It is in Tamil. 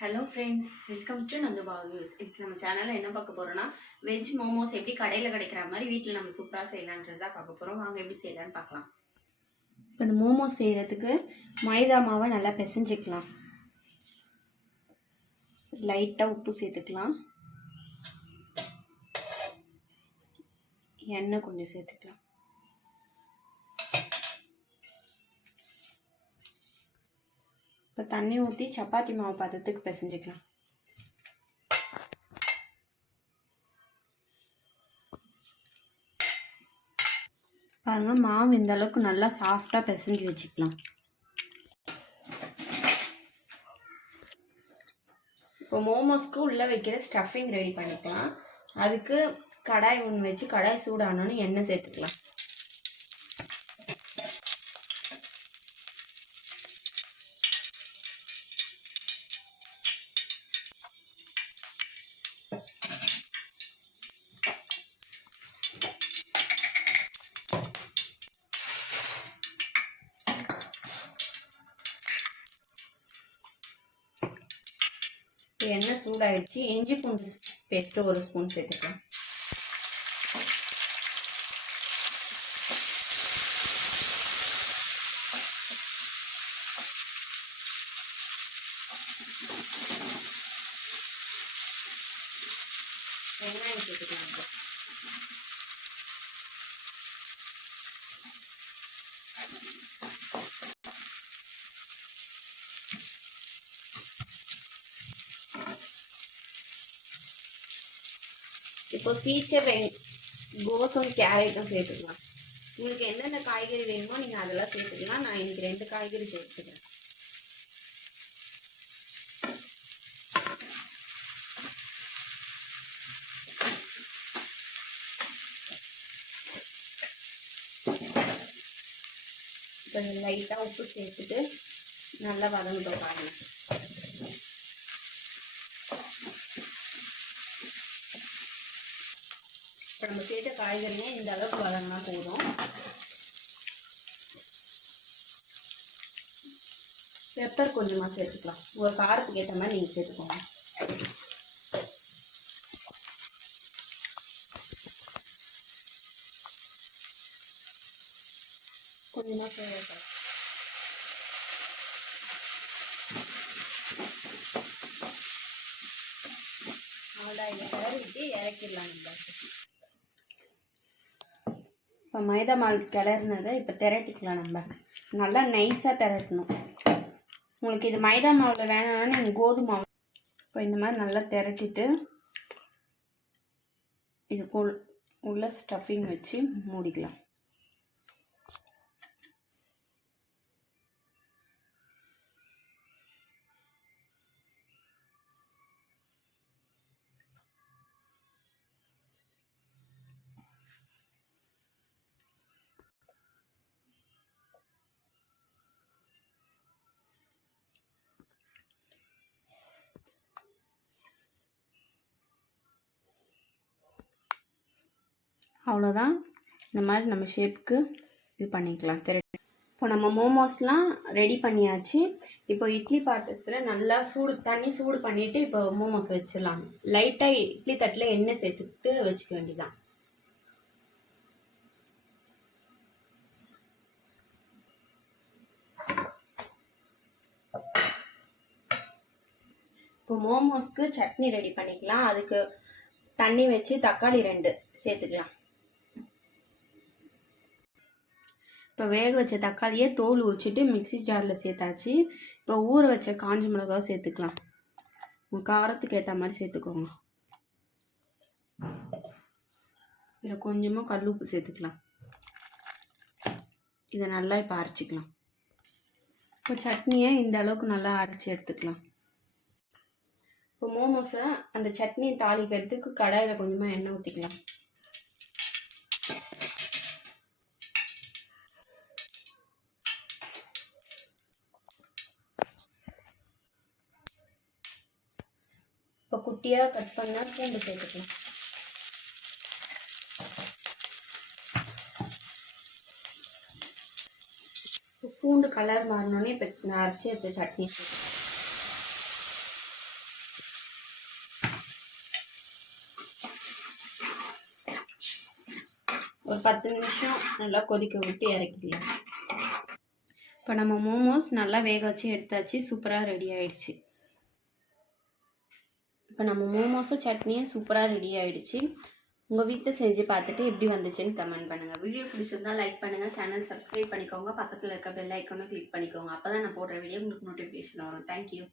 Hello friends, welcomes to Nandu views. இப்போ நம்ம சேனலில் என்ன பார்க்க போகிறோன்னா, வெஜ் மோமோஸ் எப்படி கடையில் கிடைக்கிற மாதிரி வீட்டில் நம்ம சூப்பராக செய்யலான்றது தான் பார்க்க போகிறோம். வாங்க எப்படி செய்யலான்னு பார்க்கலாம். இப்போ இந்த மோமோஸ் செய்கிறதுக்கு மைதா மாவை நல்லா பிசைஞ்சிக்கலாம். லைட்டாக உப்பு சேர்த்துக்கலாம், எண்ணெய் கொஞ்சம் சேர்த்துக்கலாம். இப்போ தண்ணி ஊற்றி சப்பாத்தி மாவு பதத்துக்கு பிசைஞ்சிக்கலாம். பாருங்கள், மாவு இந்த அளவுக்கு நல்லா சாஃப்டாக பிசைஞ்சு வச்சுக்கலாம். இப்போ மோமோஸ்க்கு உள்ளே வைக்கிற ஸ்டஃபிங் ரெடி பண்ணிக்கலாம். அதுக்கு கடாய் ஒன்று வச்சு கடாய் சூடானோன்னு எண்ணெய் சேர்த்துக்கலாம். எண்ணெய் சூடாயிடுச்சு. இஞ்சி பூண்டு பேஸ்ட்டு ஒரு ஸ்பூன் சேர்த்துக்கலாம். வெங்காயம் சேர்த்துக்கலாம். இப்போ கோஸும் கேரட்டும் சேர்த்துக்கலாம். உங்களுக்கு எந்தெந்த காய்கறி வேணுமோ நீங்கள் அதெல்லாம் சேர்த்துக்கலாம். நான் இன்னைக்கு 2 காய்கறி சேர்த்துக்கிறேன். இப்போ லைட்டாக உப்பு சேர்த்துட்டு நல்லா வதங்கட்டும் பாருங்க. இப்போ நம்ம சேர்த்த காய்கறியே இந்த அளவுக்கு வதங்கினா போதும். பெப்பர் கொஞ்சமாக சேர்த்துக்கலாம். ஒரு காரத்துக்கு ஏற்ற மாதிரி நீங்கள் சேர்த்துக்கோங்க. கொஞ்சமாக சேர்த்துக்கலாம். அவ்வளோதான், இதை கிளறிட்டு இறக்கிடலாம். இப்போ மைதா மாவு கிளறினதை இப்போ திரட்டிக்கலாம். நம்ம நல்லா நைஸாக திரட்டணும். உங்களுக்கு இது மைதா மாவில் வேணும்னா நீங்கள் கோதுமை மாவு. இப்போ இந்த மாதிரி நல்லா திரட்டிட்டு இதுக்குள் உள்ள ஸ்டஃபிங் வச்சு மூடிக்கலாம். அவ்வளோதான், இந்த மாதிரி நம்ம ஷேப்புக்கு இது பண்ணிக்கலாம். இப்போ நம்ம மோமோஸ்லாம் ரெடி பண்ணியாச்சு. இப்போ இட்லி பாத்திரத்தில் நல்லா தண்ணி சூடு பண்ணிவிட்டு இப்போ மோமோஸ் வச்சிடலாம். லைட்டாக இட்லி தட்டில் எண்ணெய் சேர்த்துட்டு வச்சுக்க வேண்டியதான். இப்போ மோமோஸ்க்கு சட்னி ரெடி பண்ணிக்கலாம். அதுக்கு தண்ணி வச்சு தக்காளி 2 சேர்த்துக்கலாம். இப்போ வேக வச்ச தக்காளியை தோல் உரிச்சிட்டு மிக்சி ஜாரில் சேர்த்தாச்சு. இப்போ ஊற வச்ச காஞ்ச மிளகாவை சேர்த்துக்கலாம். உங்கள் காரத்துக்கு ஏற்ற மாதிரி சேர்த்துக்கோங்க. இதில் கொஞ்சமாக கல் உப்பு சேர்த்துக்கலாம். இதை நல்லா இப்போ அரைச்சிக்கலாம். இப்போ சட்னியை இந்த அளவுக்கு நல்லா அரைச்சி எடுத்துக்கலாம். இப்போ மோமோஸை அந்த சட்னியை தாளிக்கிறதுக்கு கடாயில் கொஞ்சமாக எண்ணெய் ஊற்றிக்கலாம். இப்போ குட்டியாக கட் பண்ணால் பூண்டு சேர்த்துக்கலாம். பூண்டு கலர் மாறினோடனே இப்போ நான் அரைச்சி வச்ச சட்னி ஒரு 10 நிமிஷம் நல்லா கொதிக்க விட்டு இறக்கிடலாம். இப்போ நம்ம மோமோஸ் நல்லா வேக வச்சு எடுத்தாச்சு, சூப்பராக ரெடி ஆயிடுச்சு. இப்போ நம்ம மோமோஸும் சட்னியும் சூப்பராக ரெடி ஆயிடுச்சு. உங்கள் வீட்டில் செஞ்சு பார்த்துட்டு எப்படி வந்துச்சுன்னு கமெண்ட் பண்ணுங்கள். வீடியோ பிடிச்சிருந்தா லைக் பண்ணுங்கள், சேனல் சப்ஸ்கிரைப் பண்ணிக்கோங்க, பக்கத்தில் இருக்க பெல் ஐக்கானை கிளிக் பண்ணிக்கோங்க. அப்போ தான் நான் போடுற வீடியோ உங்களுக்கு நோட்டிஃபிகேஷன் வரும். தேங்க்யூ.